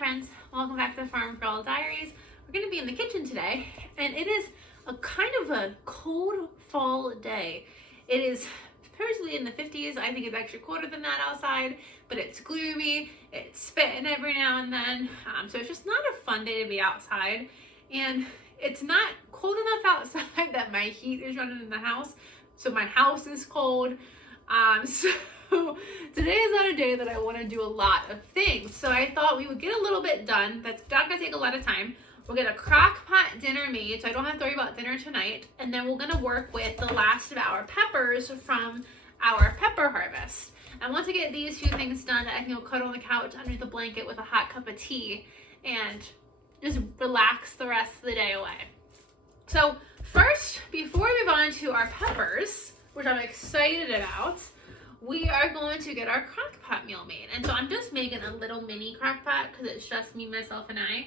friends, welcome back to Farm Girl Diaries. We're going to be in the kitchen today, and it is a kind of a cold fall day. It is supposedly in the 50s. I think it's actually colder than that outside, but it's gloomy, it's spitting every now and then, so it's just not a fun day to be outside, and it's not cold enough outside that my heat is running in the house, so my house is cold. So today is not a day that I want to do a lot of things. So I thought we would get a little bit done. That's not going to take a lot of time. We'll get a crock pot dinner made so I don't have to worry about dinner tonight. And then we're going to work with the last of our peppers from our pepper harvest. And once I get these few things done, I can go cuddle on the couch under the blanket with a hot cup of tea and just relax the rest of the day away. So first, before we move on to our peppers, which I'm excited about, we are going to get our crock pot meal made. And so I'm just making a little mini crock pot because it's just me, myself, and I.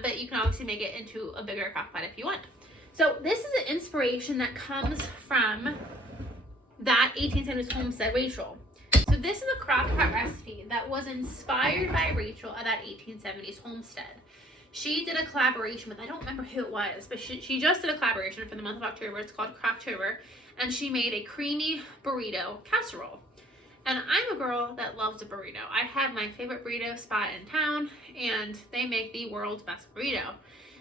But you can obviously make it into a bigger crock pot if you want. So this is an inspiration that comes from that 1870s homestead, Rachel. So this is a crock pot recipe that was inspired by Rachel at that 1870s homestead. She did a collaboration with, I don't remember who it was, but she just did a collaboration for the month of October. It's called Crocktober. And she made a creamy burrito casserole. And I'm a girl that loves a burrito. I have my favorite burrito spot in town, and they make the world's best burrito.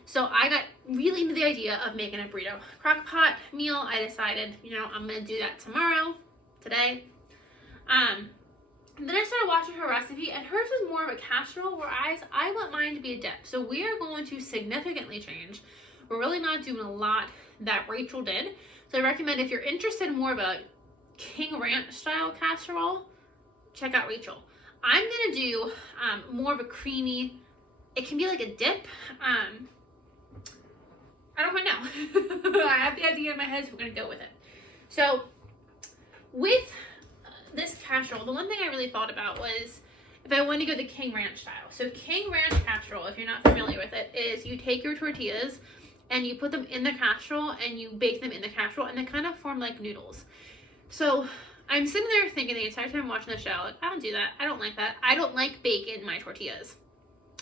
So I got really into the idea of making a burrito crock pot meal. I decided, I'm gonna do that today. Then I started watching her recipe, and hers was more of a casserole, whereas I want mine to be a dip. So we are going to significantly change. We're really not doing a lot that Rachel did. So I recommend if you're interested in more of a King Ranch style casserole, check out Rachel. I'm gonna do more of a creamy, it can be like a dip. I don't quite know. I have the idea in my head, so we're gonna go with it. So with this casserole, the one thing I really thought about was if I want to go the King Ranch style. So King Ranch casserole, if you're not familiar with it, is you take your tortillas and you put them in the casserole and you bake them in the casserole, and they kind of form like noodles. So I'm sitting there thinking the entire time watching the show, like, I don't do that. I don't like that. I don't like bacon in my tortillas.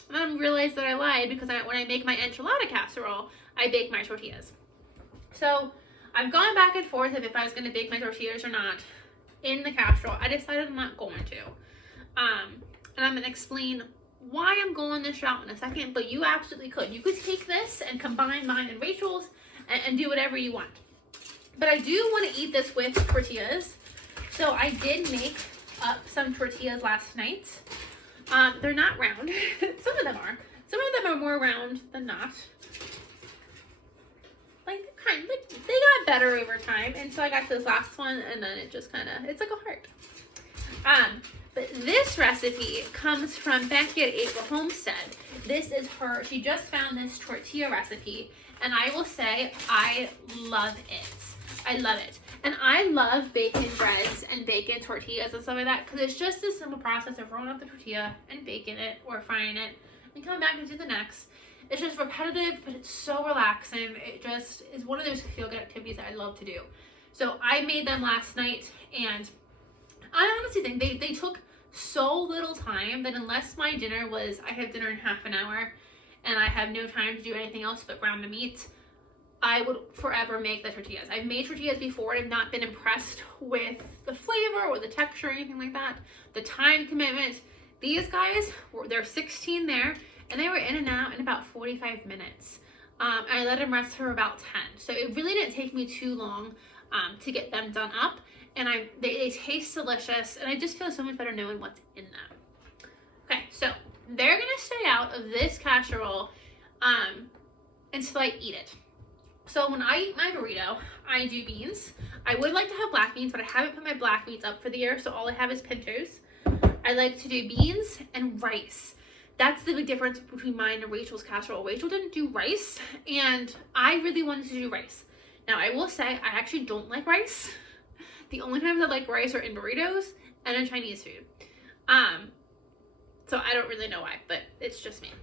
And then I realized that I lied because when I make my enchilada casserole, I bake my tortillas. So I've gone back and forth if I was going to bake my tortillas or not in the casserole. I decided I'm not going to. And I'm going to explain why I'm going this route in a second, but you absolutely could. You could take this and combine mine and Rachel's and do whatever you want. But I do want to eat this with tortillas. So I did make up some tortillas last night. They're not round. Some of them are. Some of them are more round than not. They got better over time. And so I got this last one, and then it just it's like a heart. But this recipe comes from Veggie at April Homestead. This is she just found this tortilla recipe, and I will say I love it. I love it. And I love baking breads and bacon tortillas and stuff like that because it's just a simple process of rolling up the tortilla and baking it or frying it and coming back and do the next. It's just repetitive, but it's so relaxing. It just is one of those feel-good activities that I love to do. So I made them last night, and I honestly think they took so little time that unless my dinner was, I have dinner in half an hour and I have no time to do anything else but brown the meat, I would forever make the tortillas. I've made tortillas before and I've not been impressed with the flavor or the texture or anything like that. The time commitment. These guys, they're 16 there, and they were in and out in about 45 minutes. I let them rest for about 10. So it really didn't take me too long to get them done up. And they taste delicious, and I just feel so much better knowing what's in them. Okay, so they're gonna stay out of this casserole until I eat it. So when I eat my burrito, I do beans. I would like to have black beans, but I haven't put my black beans up for the year, so all I have is pintos. I like to do beans and rice. That's the big difference between mine and Rachel's casserole. Rachel didn't do rice, and I really wanted to do rice. Now, I will say I actually don't like rice. The only times I like rice are in burritos and in Chinese food. So I don't really know why, but it's just me.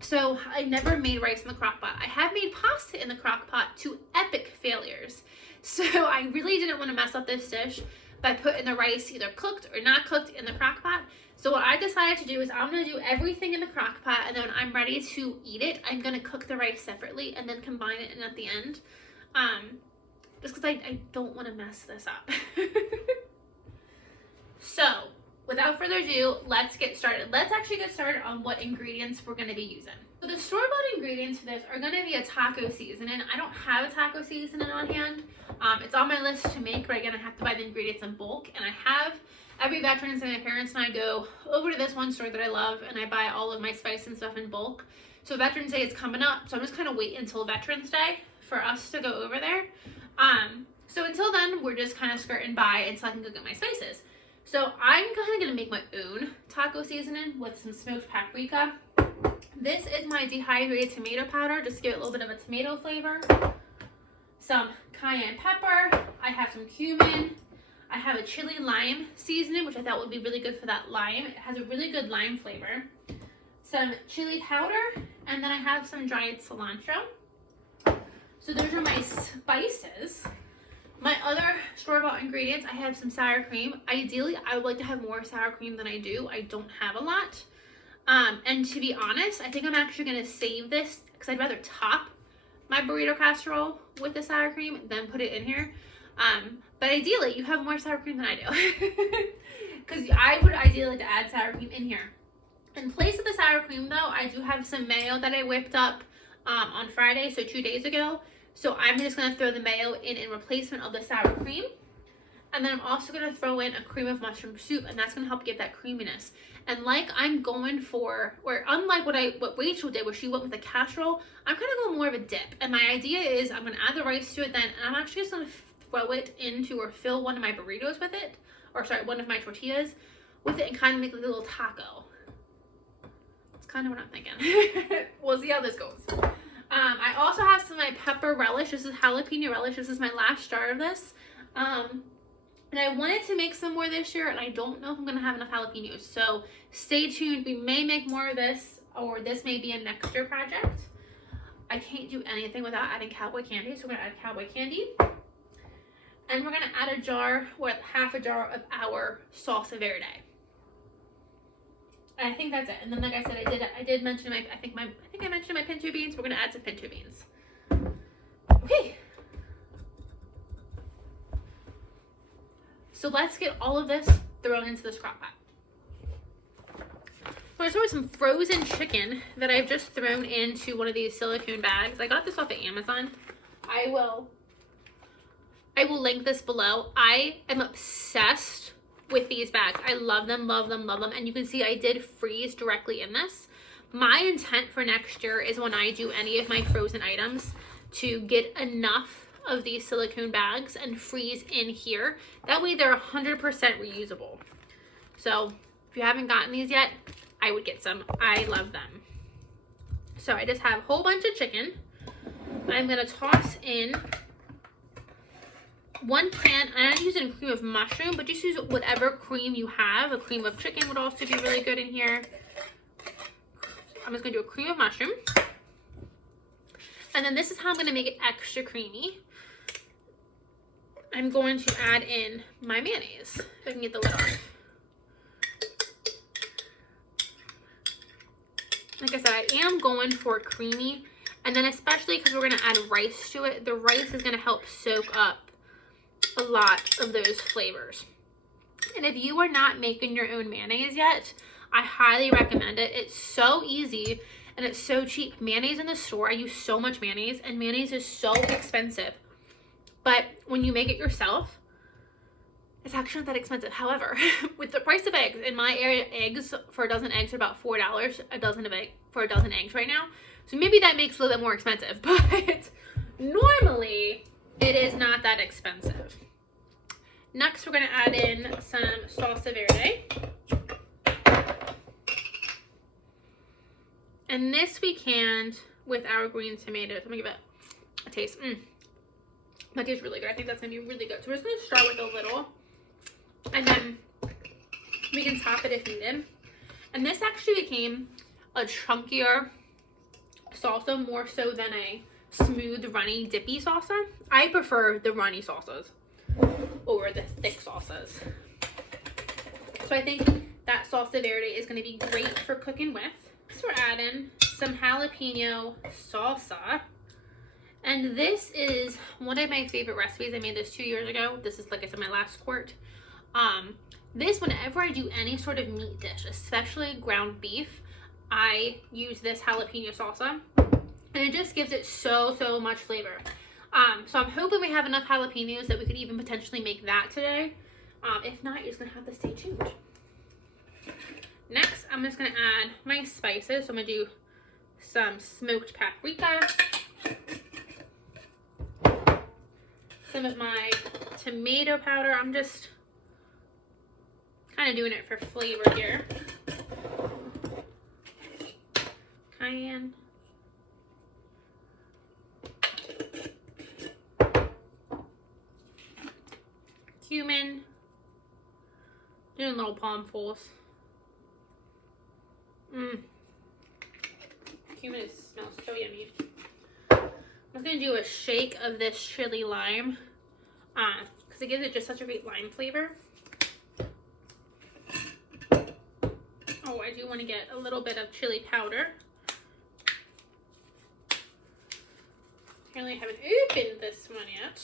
So I never made rice in the crock pot. I have made pasta in the crock pot to epic failures. So I really didn't want to mess up this dish by putting the rice either cooked or not cooked in the crock pot. So what I decided to do is I'm going to do everything in the crock pot, and then when I'm ready to eat it, I'm going to cook the rice separately and then combine it in at the end. Just because I don't want to mess this up. So without further ado, let's get started. Let's actually get started on what ingredients we're going to be using. So the store-bought ingredients for this are going to be a taco seasoning. I don't have a taco seasoning on hand. It's on my list to make, but again, I have to buy the ingredients in bulk. And I have every Veterans Day, my parents and I go over to this one store that I love, and I buy all of my spice and stuff in bulk. So Veterans Day is coming up, so I'm just kind of waiting until Veterans Day for us to go over there. So until then, we're just kind of skirting by until I can go get my spices. So I'm kind of going to make my own taco seasoning with some smoked paprika. This is my dehydrated tomato powder, just to give it a little bit of a tomato flavor. Some cayenne pepper. I have some cumin. I have a chili lime seasoning, which I thought would be really good for that lime. It has a really good lime flavor. Some chili powder, and then I have some dried cilantro. So those are my spices. My other store-bought ingredients, I have some sour cream. Ideally, I would like to have more sour cream than I do. I don't have a lot. And to be honest, I think I'm actually going to save this because I'd rather top my burrito casserole with the sour cream than put it in here. But ideally, you have more sour cream than I do. Because I would ideally like to add sour cream in here. In place of the sour cream, though, I do have some mayo that I whipped up on Friday, so 2 days ago. So I'm just going to throw the mayo in replacement of the sour cream. And then I'm also going to throw in a cream of mushroom soup, and that's going to help give that creaminess. And like I'm going for, or unlike what Rachel did, where she went with a casserole, I'm kind of going more of a dip. And my idea is I'm going to add the rice to it then, and I'm actually just going to throw it into or fill one of my burritos with it, or sorry, one of my tortillas with it, and kind of make like a little taco. That's kind of what I'm thinking. We'll see how this goes. I also have some of my pepper relish. This is jalapeno relish. This is my last jar of this. And I wanted to make some more this year, and I don't know if I'm going to have enough jalapenos. So stay tuned. We may make more of this, or this may be a next year project. I can't do anything without adding cowboy candy, so we're going to add cowboy candy. And we're going to add a jar, or half a jar of our salsa verde. And I think that's it. And then, like I said, I did mention I think I mentioned my pinto beans. We're going to add some pinto beans. Okay. So let's get all of this thrown into this crock pot. I'm going to start with some frozen chicken that I've just thrown into one of these silicone bags. I got this off of Amazon. I will link this below. I am obsessed with these bags. I love them, love them, love them. And you can see I did freeze directly in this. My intent for next year is when I do any of my frozen items to get enough of these silicone bags and freeze in here. That way they're 100% reusable. So if you haven't gotten these yet, I would get some. I love them. So I just have a whole bunch of chicken. I'm going to toss in one pan. I'm using cream of mushroom, but just use whatever cream you have. A cream of chicken would also be really good in here. I'm just going to do a cream of mushroom. And then this is how I'm going to make it extra creamy. I'm going to add in my mayonnaise. If I can get the lid off. Like I said, I am going for creamy. And then especially because we're going to add rice to it, the rice is going to help soak up a lot of those flavors. And if you are not making your own mayonnaise yet, I highly recommend it. It's so easy and it's so cheap. Mayonnaise in the store, I use so much mayonnaise, and mayonnaise is so expensive. But when you make it yourself, it's actually not that expensive. However, with the price of eggs, in my area, eggs for a dozen eggs are about $4 for a dozen eggs right now. So maybe that makes it a little bit more expensive, but normally it is not that expensive. Next, we're going to add in some salsa verde. And this we canned with our green tomatoes. Let me give it a taste. That tastes really good. I think that's going to be really good. So we're just going to start with a little, and then we can top it if needed. And this actually became a chunkier salsa, more so than a smooth, runny, dippy salsa. I prefer the runny salsas over the thick salsas. So I think that salsa verde is going to be great for cooking with. So we're adding some jalapeno salsa. And this is one of my favorite recipes. I made this 2 years ago. This is, like I said, my last quart. This, whenever I do any sort of meat dish, especially ground beef, I use this jalapeno salsa. And it just gives it so much flavor. So I'm hoping we have enough jalapenos that we could even potentially make that today. If not, you're just going to have to stay tuned. Next, I'm just going to add my spices. So I'm going to do some smoked paprika, some of my tomato powder. I'm just kind of doing it for flavor here. Cayenne. Cumin. Doing little palmfuls. Cumin smells so yummy. I'm going to do a shake of this chili lime because it gives it just such a great lime flavor. Oh, I do want to get a little bit of chili powder. Apparently I haven't opened this one yet.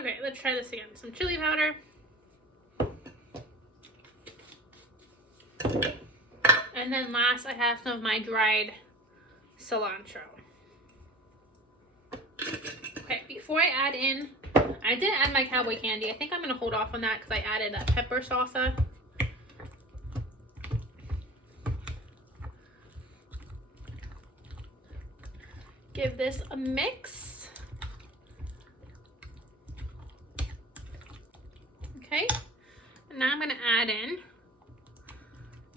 Okay, let's try this again. Some chili powder. And then last, I have some of my dried cilantro. Okay, before I add in, I didn't add my cowboy candy. I think I'm going to hold off on that because I added that pepper salsa. Give this a mix. Okay, and now I'm going to add in,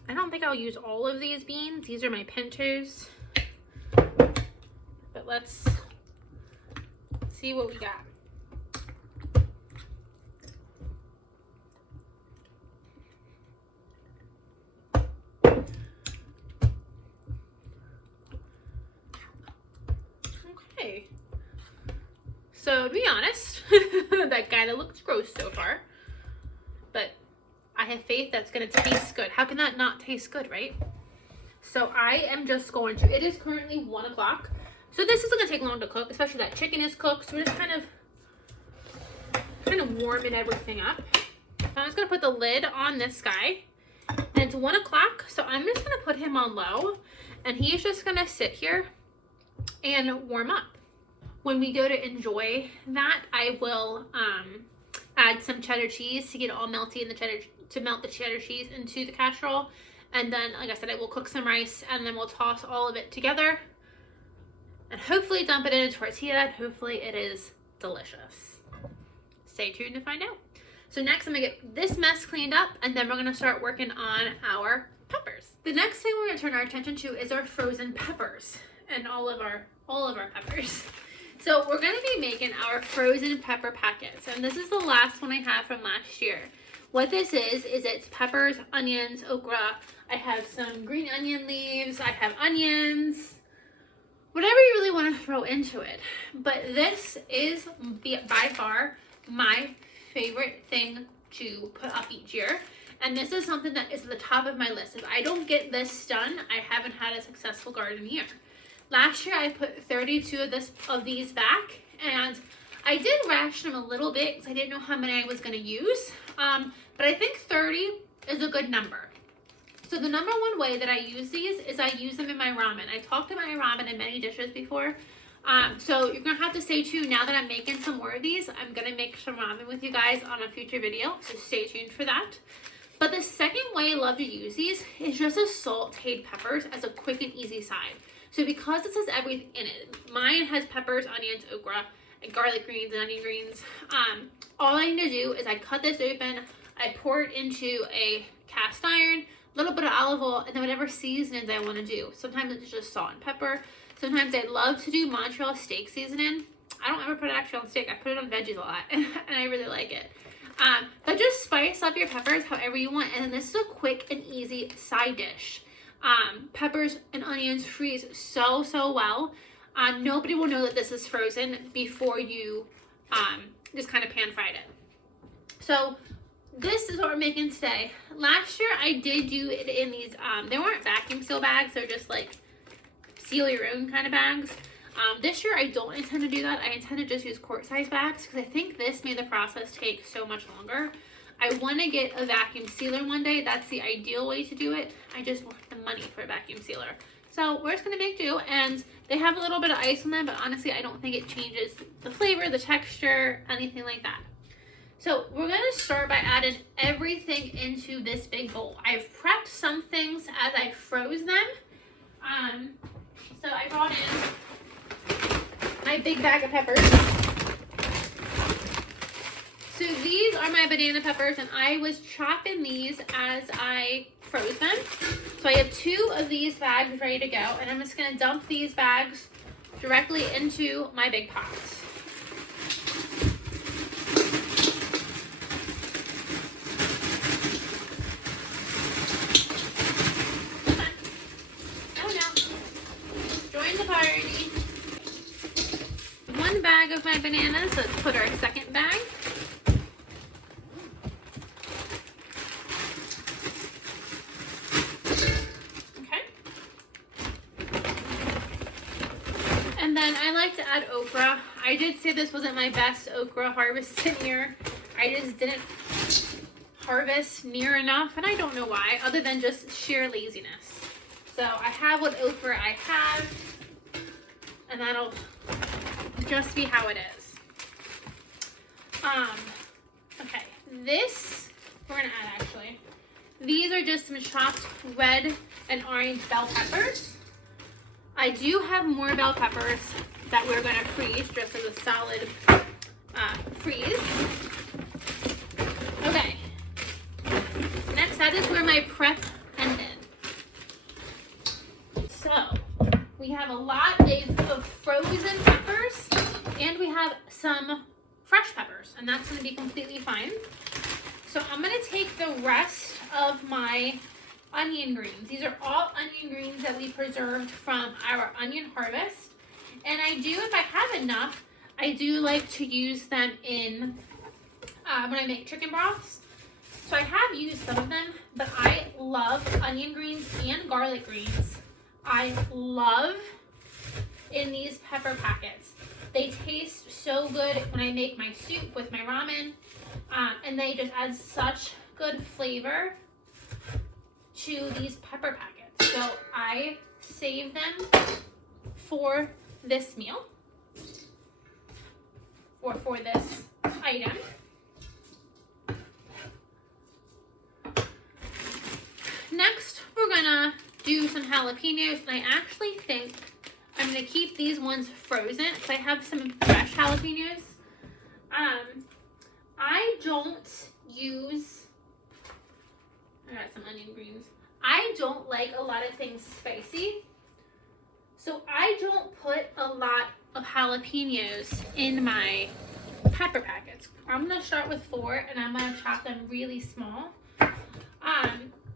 I don't think I'll use all of these beans. These are my pintos. But let's see what we got. Okay. So to be honest, that kind of looks gross so far. But I have faith that's going to taste good. How can that not taste good, right? So I am just going to, it is currently 1 o'clock. So this isn't going to take long to cook, especially that chicken is cooked. So we're just kind of warming everything up. So I'm just going to put the lid on this guy. And it's 1 o'clock, so I'm just going to put him on low. And he's just going to sit here and warm up. When we go to enjoy that, I will add some cheddar cheese to get it all melty in the cheddar, to melt the cheddar cheese into the casserole. And then, like I said, I will cook some rice and then we'll toss all of it together and hopefully dump it in a tortilla and hopefully it is delicious. Stay tuned to find out. So next I'm gonna get this mess cleaned up and then we're gonna start working on our peppers. The next thing we're gonna turn our attention to is our frozen peppers and all of our peppers. So we're gonna be making our frozen pepper packets, and this is the last one I have from last year. What this is it's peppers, onions, okra. I have some green onion leaves. I have onions. Whatever you really want to throw into it. But this is by far my favorite thing to put up each year. And this is something that is at the top of my list. If I don't get this done, I haven't had a successful garden year. Last year I put 32 of these back, and I did ration them a little bit because I didn't know how many I was going to use. But I think 30 is a good number. So the number one way that I use these is I use them in my ramen. I talked about my ramen in many dishes before. So you're going to have to stay tuned. Now that I'm making some more of these, I'm going to make some ramen with you guys on a future video. So stay tuned for that. But the second way I love to use these is just as sauteed peppers as a quick and easy side. So because it says everything in it, mine has peppers, onions, okra, and garlic greens and onion greens. All I need to do is I cut this open, I pour it into a cast iron, a little bit of olive oil, and then whatever seasonings I want to do. Sometimes it's just salt and pepper. Sometimes I love to do Montreal steak seasoning. I don't ever put it actually on steak. I put it on veggies a lot, and I really like it. But just spice up your peppers however you want, and then this is a quick and easy side dish. Peppers and onions freeze so well. Nobody will know that this is frozen before you just kind of pan fried it. So this is what we're making today. Last year I did do it in these, they weren't vacuum seal bags, they're just like seal your own kind of bags. This year I don't intend to do that. I intend to just use quart size bags because I think this made the process take so much longer. I want to get a vacuum sealer one day. That's the ideal way to do it. I just want the money for a vacuum sealer. So we're just going to make do, and they have a little bit of ice on them, but honestly I don't think it changes the flavor, the texture, anything like that. So we're going to start by adding everything into this big bowl. I've prepped some things as I froze them. So I brought in my big bag of peppers. So these are my banana peppers, and I was chopping these as I froze them. So I have 2 of these bags ready to go, and I'm just going to dump these bags directly into my big pots. One bag of my bananas. Let's put our second bag. Okay. And then I like to add okra. I did say this wasn't my best okra harvested year. I just didn't harvest near enough, and I don't know why, other than just sheer laziness. So I have what okra I have, and that'll just be how it is. Okay, this we're gonna add actually. These are just some chopped red and orange bell peppers. I do have more bell peppers that we're gonna freeze just as a solid freeze. Okay, next, that is where my prep ended. So we have a lot of frozen peppers, and we have some fresh peppers, and that's going to be completely fine. So I'm going to take the rest of my onion greens. These are all onion greens that we preserved from our onion harvest. And I do, if I have enough, I do like to use them in, when I make chicken broths. So I have used some of them, but I love onion greens and garlic greens. I love in these pepper packets. They taste so good when I make my soup with my ramen, and they just add such good flavor to these pepper packets. So I save them for this meal, or for this item. Next, we're gonna do some jalapenos, and I actually think I'm gonna keep these ones frozen because I have some fresh jalapenos. I don't use, I got some onion greens. I don't like a lot of things spicy, so I don't put a lot of jalapenos in my pepper packets. I'm gonna start with 4, and I'm gonna chop them really small.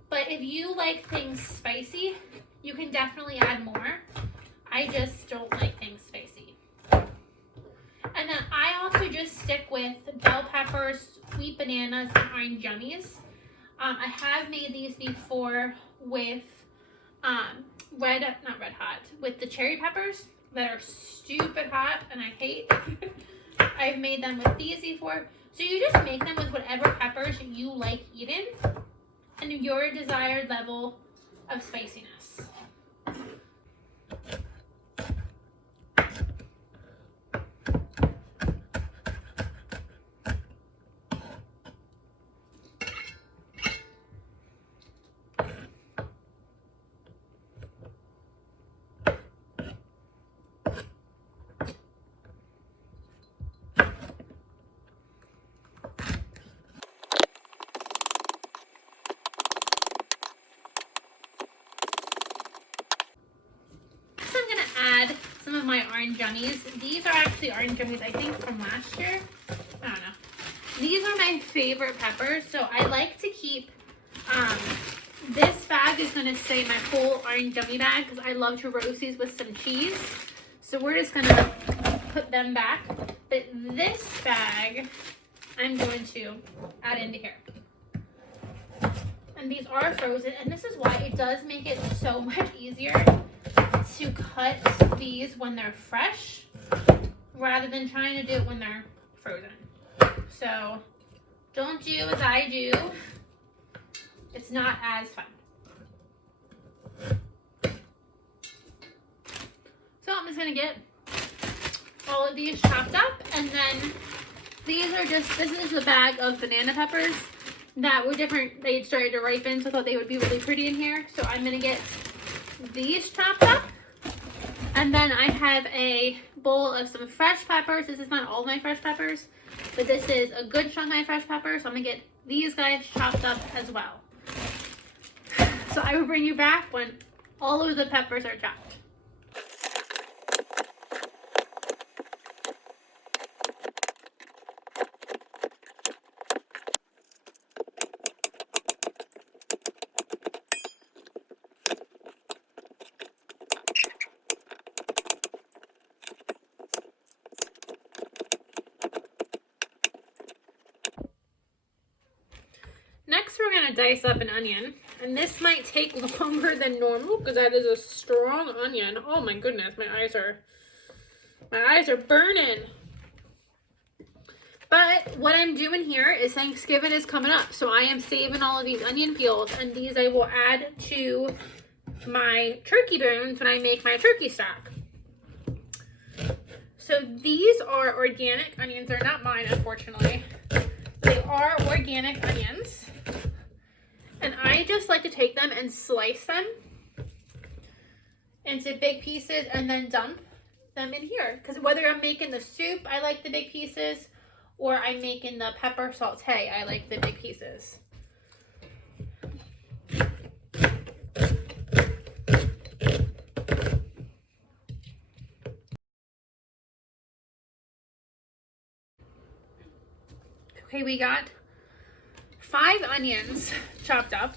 But if you like things spicy, you can definitely add more. I just don't like things spicy. And then I also just stick with bell peppers, sweet bananas, and orange yummies. I have made these before with with the cherry peppers that are stupid hot and I hate. I've made them with these before. So you just make them with whatever peppers you like eating and your desired level of spiciness. Add some of my orange gummies. These are actually orange gummies, I think, from last year. I don't know. These are my favorite peppers, so I like to keep, this bag is going to stay my whole orange gummy bag because I love to roast these with some cheese. So we're just going to put them back. But this bag, I'm going to add into here. And these are frozen, and this is why it does make it so much easier to cut these when they're fresh rather than trying to do it when they're frozen. So don't do as I do. It's not as fun. So I'm just gonna get all of these chopped up, and then these are just, this is a bag of banana peppers that were different. They had started to ripen, so I thought they would be really pretty in here. So I'm gonna get these chopped up. And then I have a bowl of some fresh peppers. This is not all my fresh peppers, but this is a good chunk of my fresh peppers. So I'm gonna get these guys chopped up as well. So I will bring you back when all of the peppers are chopped. Next, we're going to dice up an onion, and this might take longer than normal because that is a strong onion. Oh my goodness, my eyes are burning. But what I'm doing here is Thanksgiving is coming up, so I am saving all of these onion peels, and these I will add to my turkey bones when I make my turkey stock. So these are organic onions. They're not mine, unfortunately. They are organic onions. And I just like to take them and slice them into big pieces and then dump them in here. Because whether I'm making the soup, I like the big pieces, or I'm making the pepper saute, I like the big pieces. Okay, we got 5 onions chopped up.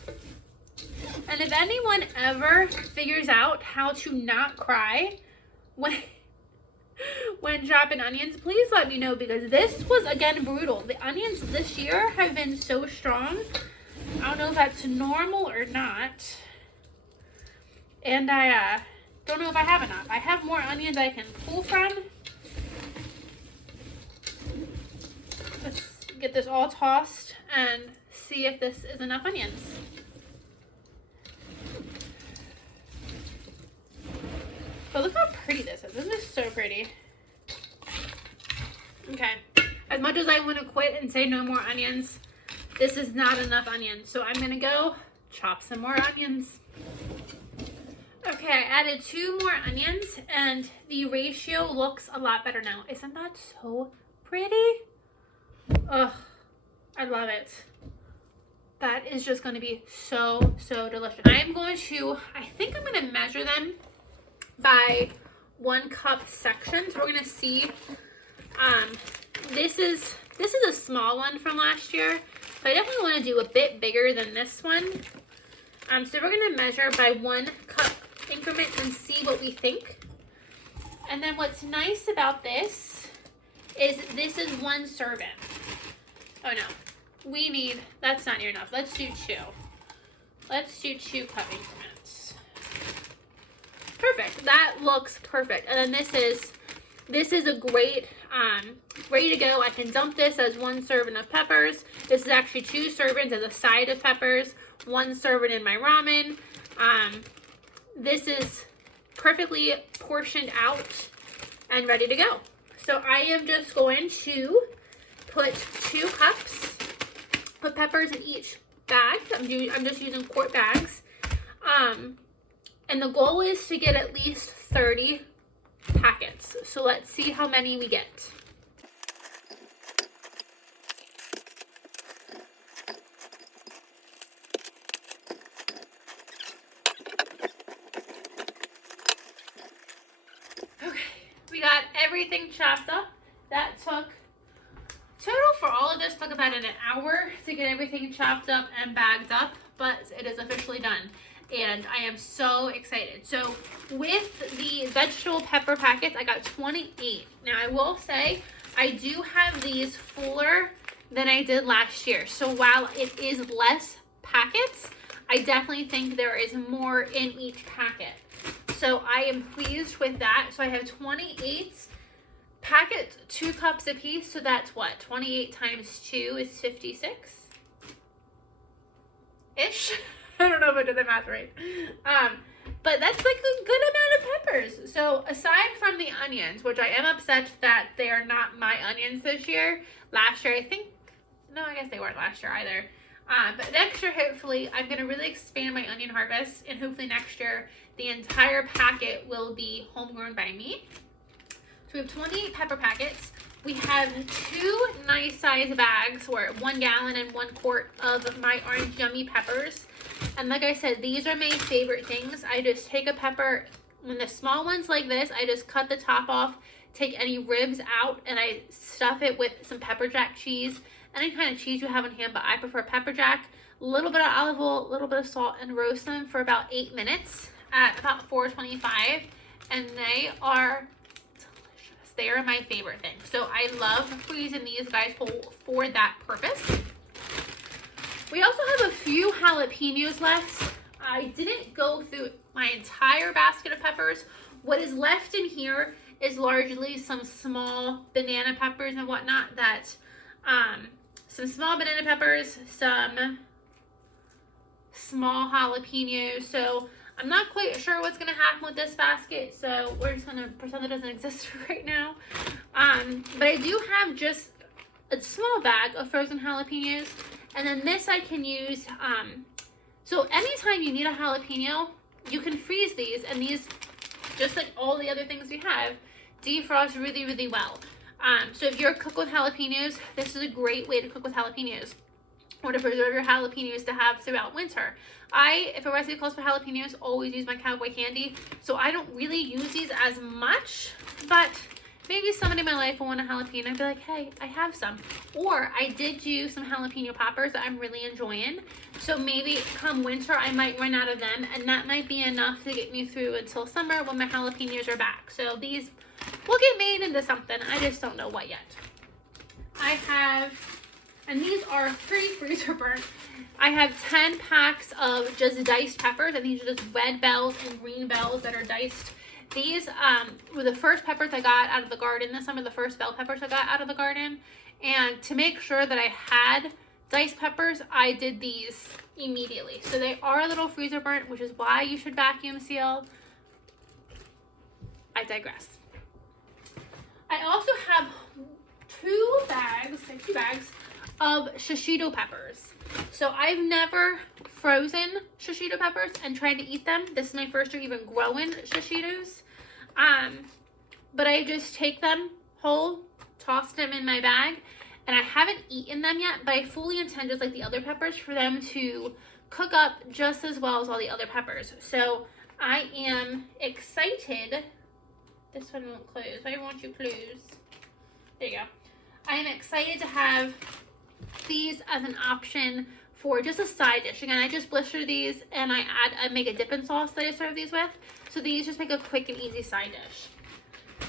And if anyone ever figures out how to not cry when chopping onions, please let me know, because this was, again, brutal. The onions this year have been so strong. I don't know if that's normal or not. And I don't know if I have enough. I have more onions I can pull from. Let's get this all tossed and see if this is enough onions. But look how pretty this is. This is so pretty. Okay. As much as I want to quit and say no more onions, this is not enough onions. So I'm going to go chop some more onions. Okay, I added 2 more onions, and the ratio looks a lot better now. Isn't that so pretty? Ugh, I love it. That is just going to be so, so delicious. I think I'm going to measure them by 1 cup sections. We're going to see, this is a small one from last year, but I definitely want to do a bit bigger than this one. So we're going to measure by 1 cup increments and see what we think. And then what's nice about this is 1 serving. Oh no, that's not near enough. Let's do 2. Let's do 2 cup increments. Perfect, that looks perfect. And then this is a great, ready to go. I can dump this as 1 serving of peppers. This is actually 2 servings as a side of peppers, 1 serving in my ramen. This is perfectly portioned out and ready to go. So I am just going to put 2 cups of peppers in each bag. I'm just using quart bags. And the goal is to get at least 30 packets. So let's see how many we get. Everything chopped up. That total for all of this took about an hour to get everything chopped up and bagged up, but it is officially done and I am so excited. So with the vegetable pepper packets, I got 28. Now I will say I do have these fuller than I did last year, so while it is less packets, I definitely think there is more in each packet. So I am pleased with that. So I have 28 packets, 2 cups a piece. So that's what? 28 times 2 is 56-ish. I don't know if I did the math right. But that's like a good amount of peppers. So aside from the onions, which I am upset that they are not my onions this year. Last year, I think, no, I guess they weren't last year either. But next year, hopefully, I'm going to really expand my onion harvest. And hopefully next year, the entire packet will be homegrown by me. So we have 28 pepper packets. We have 2 nice size bags, or 1 gallon and 1 quart of my orange yummy peppers. And like I said, these are my favorite things. I just take a pepper, when the small ones like this, I just cut the top off, take any ribs out, and I stuff it with some pepper jack cheese. Any kind of cheese you have on hand, but I prefer pepper jack. A little bit of olive oil, a little bit of salt, and roast them for about 8 minutes at about 425. And they are delicious. They are my favorite thing. So I love freezing these guys whole for that purpose. We also have a few jalapenos left. I didn't go through my entire basket of peppers. What is left in here is largely some small banana peppers and whatnot that, some small banana peppers, some small jalapenos. So I'm not quite sure what's going to happen with this basket. So we're just going to pretend it doesn't exist right now. But I do have just a small bag of frozen jalapenos. And then this I can use, so anytime you need a jalapeno, you can freeze these, and these, just like all the other things we have, defrost really, really well. So if you're cook with jalapenos, this is a great way to cook with jalapenos, or to preserve your jalapenos to have throughout winter. If a recipe calls for jalapenos, always use my cowboy candy. So I don't really use these as much, but maybe somebody in my life will want a jalapeno. I'd be like, hey, I have some. Or I did use some jalapeno poppers that I'm really enjoying. So maybe come winter, I might run out of them. And that might be enough to get me through until summer when my jalapenos are back. So these will get made into something. I just don't know what yet. I have, and these are pretty freezer burnt. I have 10 packs of just diced peppers. And these are just red bells and green bells that are diced. These were the first peppers I got out of the garden this summer, the first bell peppers I got out of the garden. And to make sure that I had diced peppers, I did these immediately. So they are a little freezer burnt, which is why you should vacuum seal. I digress. I also have 2 bags of shishito peppers. So I've never frozen shishito peppers and tried to eat them. This is my first year even growing shishitos. But I just take them whole, toss them in my bag, and I haven't eaten them yet, but I fully intend, just like the other peppers, for them to cook up just as well as all the other peppers. So I am excited. This one won't close. Why won't you close? There you go. I am excited to have these as an option for just a side dish. Again, I just blister these and I make a dipping sauce that I serve these with. So these just make a quick and easy side dish.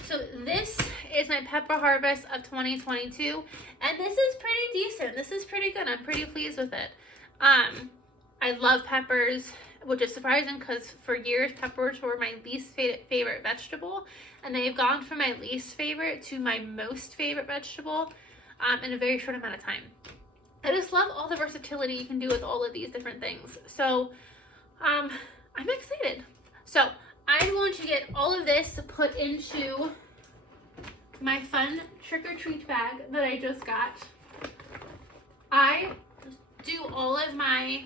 So this is my pepper harvest of 2022, and this is pretty decent. This is pretty good. I'm pretty pleased with it. I love peppers, which is surprising because for years peppers were my least favorite vegetable, and they've gone from my least favorite to my most favorite vegetable in a very short amount of time. I just love all the versatility you can do with all of these different things. So I'm excited. So I'm going to get all of this put into my fun trick-or-treat bag that I just got. I do all of my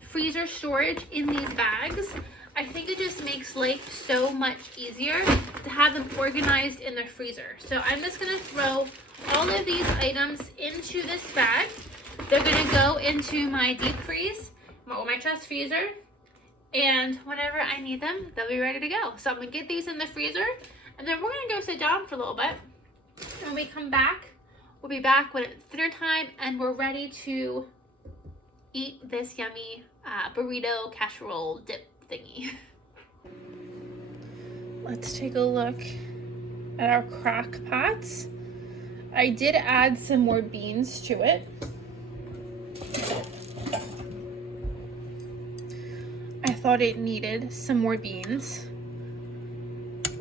freezer storage in these bags. I think it just makes life so much easier to have them organized in the freezer. So I'm just going to throw all of these items into this bag. They're going to go into my deep freeze, or my chest freezer, and whenever I need them, they'll be ready to go. So I'm going to get these in the freezer, and then we're going to go sit down for a little bit. When we come back, we'll be back when it's dinner time, and we're ready to eat this yummy burrito casserole dip thingy. Let's take a look at our crock pots. I did add some more beans to it. thought it needed some more beans.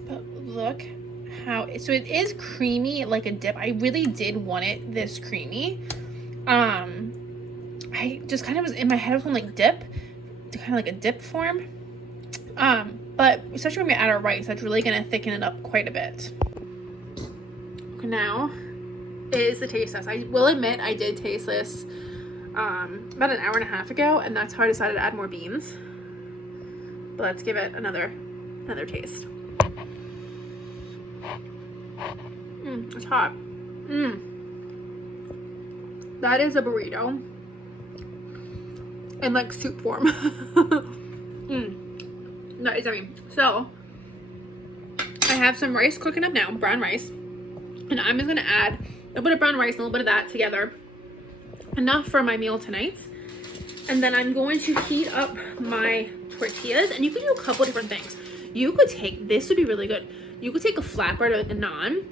But look how, so it is creamy like a dip. I really did want it this creamy. I just kind of was in my head, I was going like dip, kind of like a dip form. But especially when we add our rice, that's really gonna thicken it up quite a bit. Okay, now is the taste test. I will admit I did taste this about an hour and a half ago, and that's how I decided to add more beans. But let's give it another taste. It's hot. That is a burrito in like soup form. That is yummy. So I have some rice cooking up now, brown rice, and I'm just gonna add a little bit of brown rice and a little bit of that together, enough for my meal tonight. And then I'm going to heat up my tortillas, and you can do a couple different things. You could take, this would be really good, you could take a flatbread or like a naan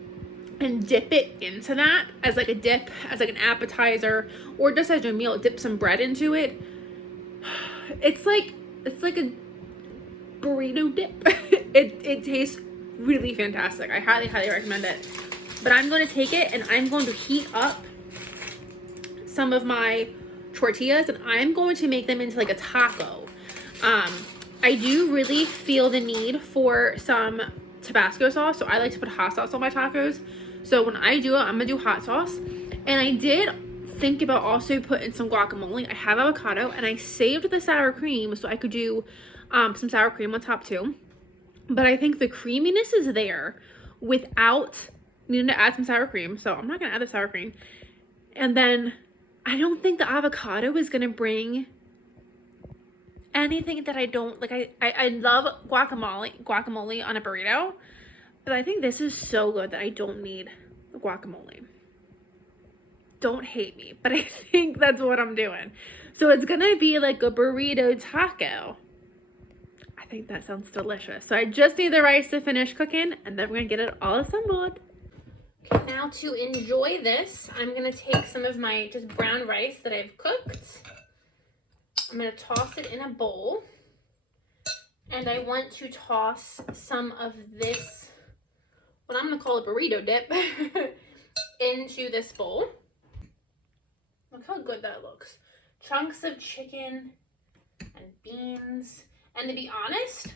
and dip it into that as like a dip, as like an appetizer, or just as your meal, dip some bread into it. It's like a burrito dip. It tastes really fantastic. I highly recommend it. But I'm going to take it and I'm going to heat up some of my tortillas, and I'm going to make them into like a taco. I do really feel the need for some Tabasco sauce, so I like to put hot sauce on my tacos. So when I do it, I'm gonna do hot sauce. And I did think about also putting some guacamole. I have avocado, and I saved the sour cream so I could do some sour cream on top too. But I think the creaminess is there without needing to add some sour cream, so I'm not gonna add the sour cream. And then I don't think the avocado is gonna bring anything that I don't like. I love guacamole on a burrito, but I think this is so good that I don't need guacamole. Don't hate me, but I think that's what I'm doing. So it's gonna be like a burrito taco. I think that sounds delicious. So I just need the rice to finish cooking, and then we're gonna get it all assembled. Okay, now to enjoy this, I'm gonna take some of my just brown rice that I've cooked. I'm gonna toss it in a bowl, and I want to toss some of this, what I'm gonna call a burrito dip, into this bowl. Look how good that looks. Chunks of chicken and beans. And to be honest,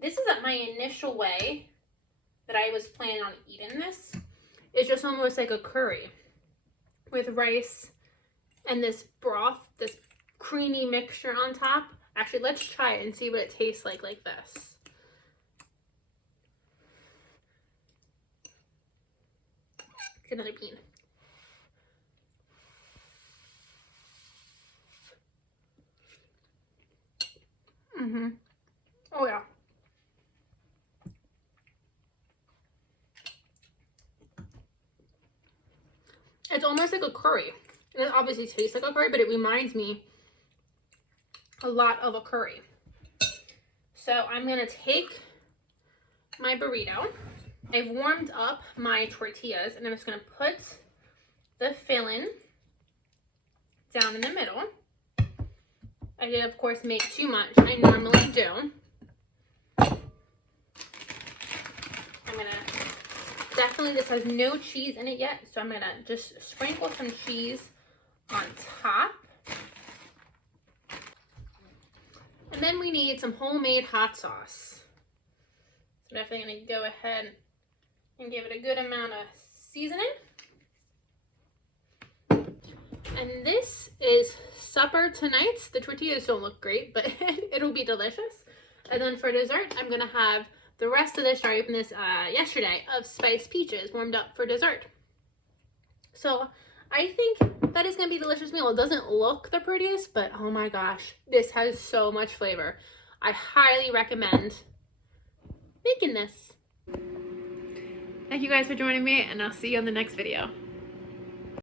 this is my initial way that I was planning on eating this. It's just almost like a curry with rice and this broth, this creamy mixture on top. Actually, let's try it and see what it tastes like this. Get another bean. Oh yeah. It's almost like a curry. It obviously tastes like a curry, but it reminds me a lot of a curry. So I'm gonna take my burrito. I've warmed up my tortillas, and I'm just gonna put the filling down in the middle. I did, of course, make too much. I normally do. I'm gonna, definitely this has no cheese in it yet, so I'm gonna just sprinkle some cheese on top. And then we need some homemade hot sauce. So I'm definitely gonna go ahead and give it a good amount of seasoning. And this is supper tonight. The tortillas don't look great, but it'll be delicious. And then for dessert, I'm gonna have the rest of this, I opened this yesterday, of spiced peaches warmed up for dessert. So I think that is gonna be a delicious meal. It doesn't look the prettiest, but oh my gosh, this has so much flavor. I highly recommend making this. Thank you guys for joining me, and I'll see you on the next video.